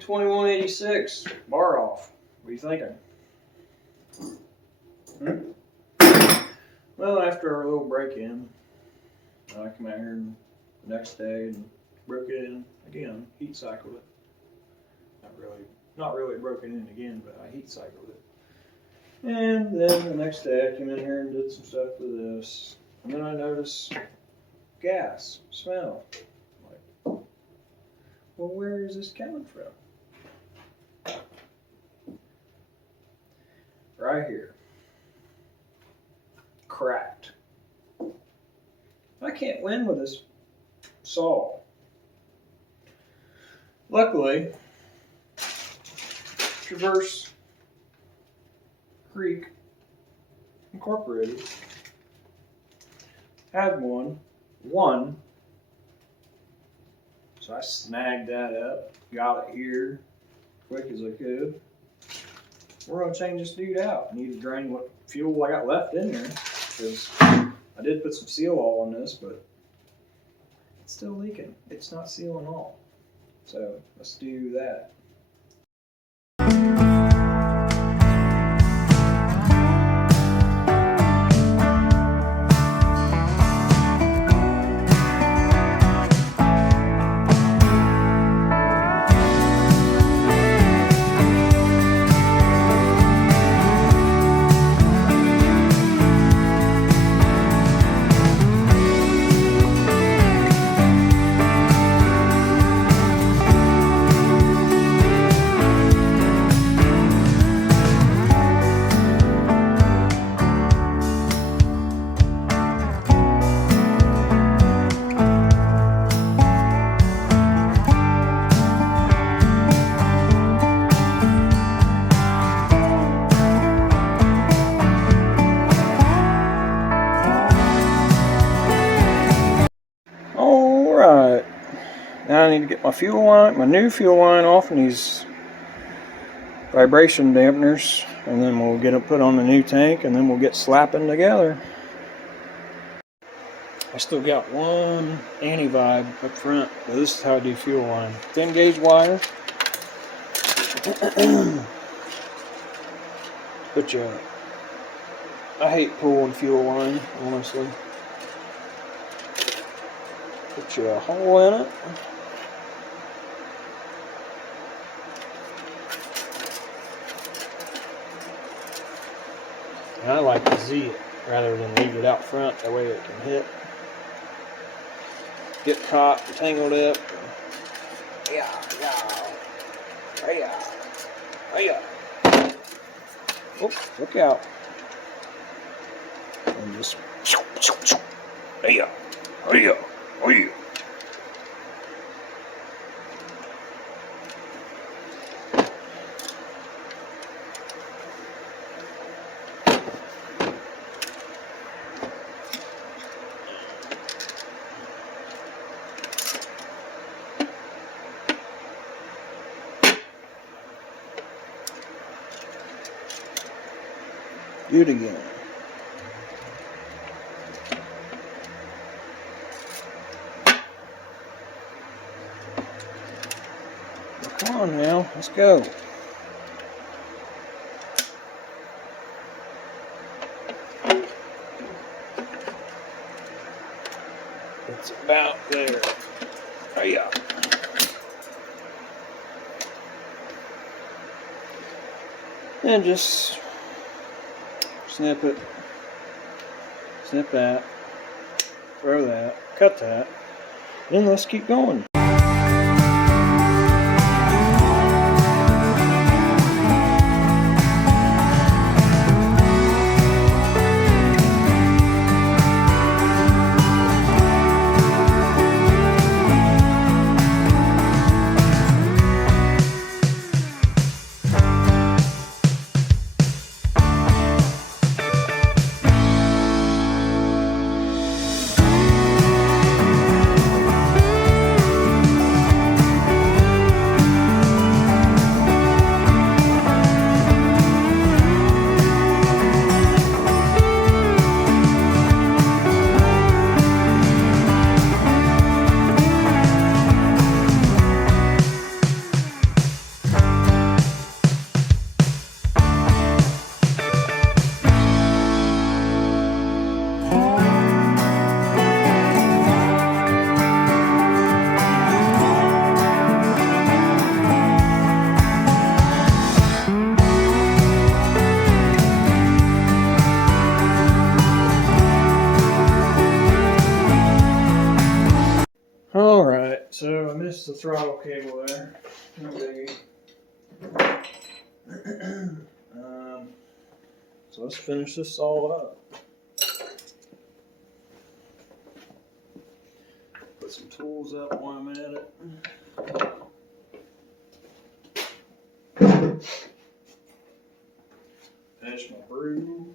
2186 bar off. What are you thinking? Well, after a little break-in, I come out here the next day and broke it in again, heat cycled it. Not really broke it in again, but I heat cycled it. And then the next day I came in here and did some stuff with this. And then I noticed gas, smell. I'm like, well, where is this coming from? Right here. Cracked. I can't win with this saw. Luckily, Traverse Creek Incorporated had one, so I snagged that up, got it here quick as I could. We're gonna change this dude out. I need to drain what fuel I got left in there, because I did put some seal oil on this, but it's still leaking. It's not sealing all. So let's do that. Alright, now I need to get my fuel line, my new fuel line off and these vibration dampeners, and then we'll get it put on the new tank, and then we'll get slapping together. I still got one anti-vibe up front, but this is how I do fuel line. Thin gauge wire. But I hate pulling fuel line, honestly. Put you a hole in it. And I like to Z it rather than leave it out front, that way it can hit. Get caught and tangled up. Yeah. Oh, look out. And just do it again. Come on now, let's go. It's about there. Hiya. And just snip it, snip that, throw that, cut that, then let's keep going. throttle cable there. No biggie. So let's finish this all up. Put some tools up while I'm at it. Finish my brew.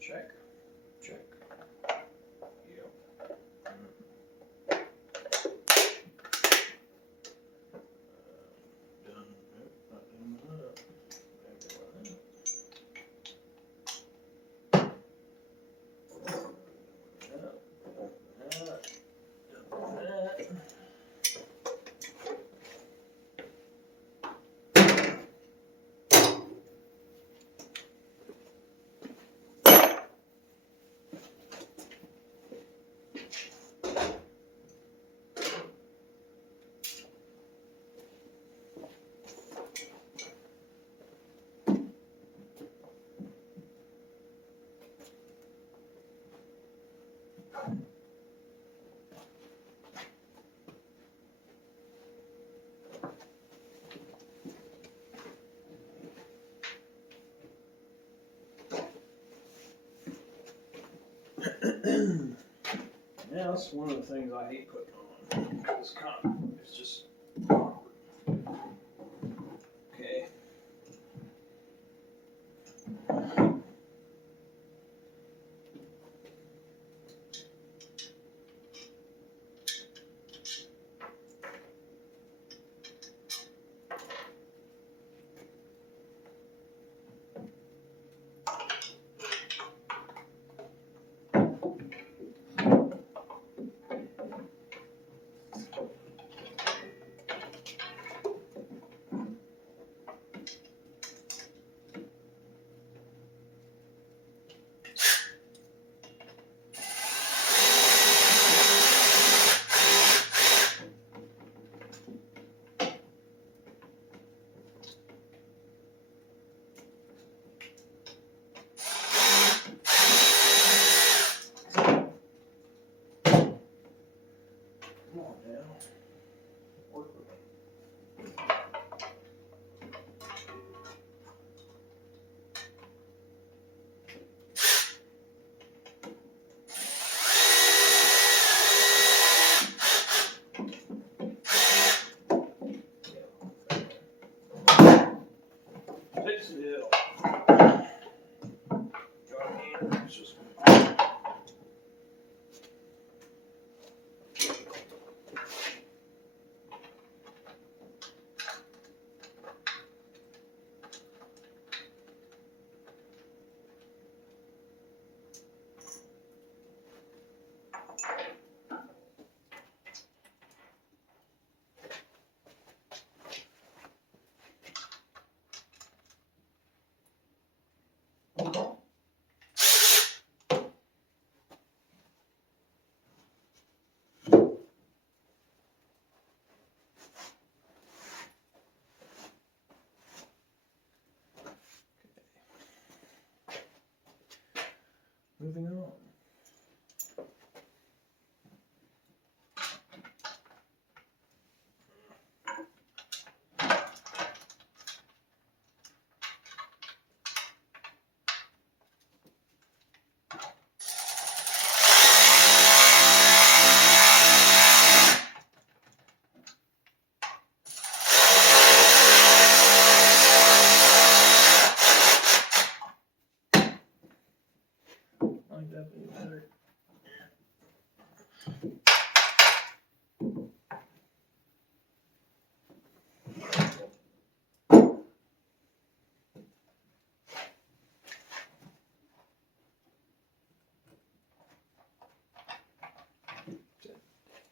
Check. Check. Yep. Done. Nope, not done that. Yeah, that's one of the things I hate putting on. It's just awkward. Okay. Come on now. Work with me. Sit still. It's just moving on. lined up any better.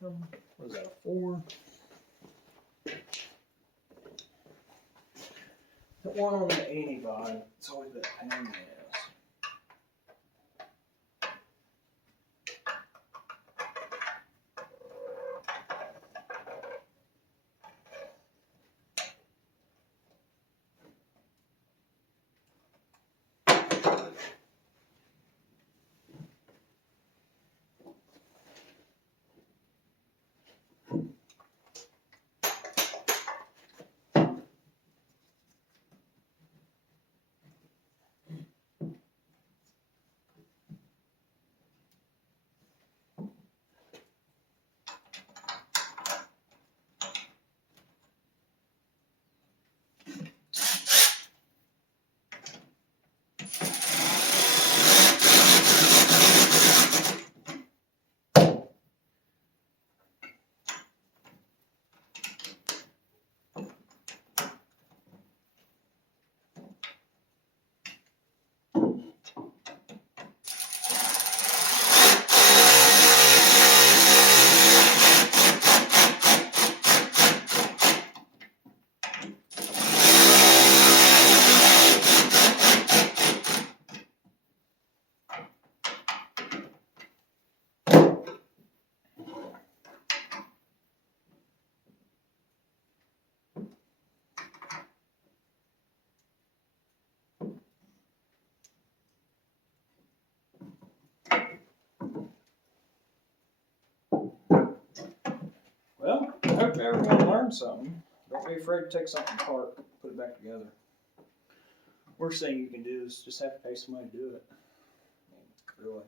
What is that, a 4? That one on the antibody, it's always that pain in the ass. Well, I hope everyone learned something. Don't be afraid to take something apart, put it back together. Worst thing you can do is just have to pay somebody to do it. I mean, really,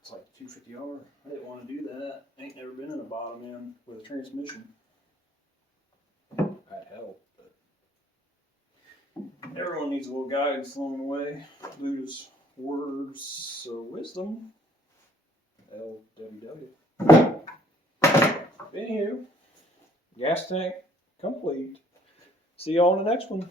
it's like $250. I didn't want to do that. Ain't never been in a bottom end with a transmission. I'd help, but everyone needs a little guidance along the way. Buddha's words of wisdom. LWW. Anywho, gas tank complete. See y'all in the next one.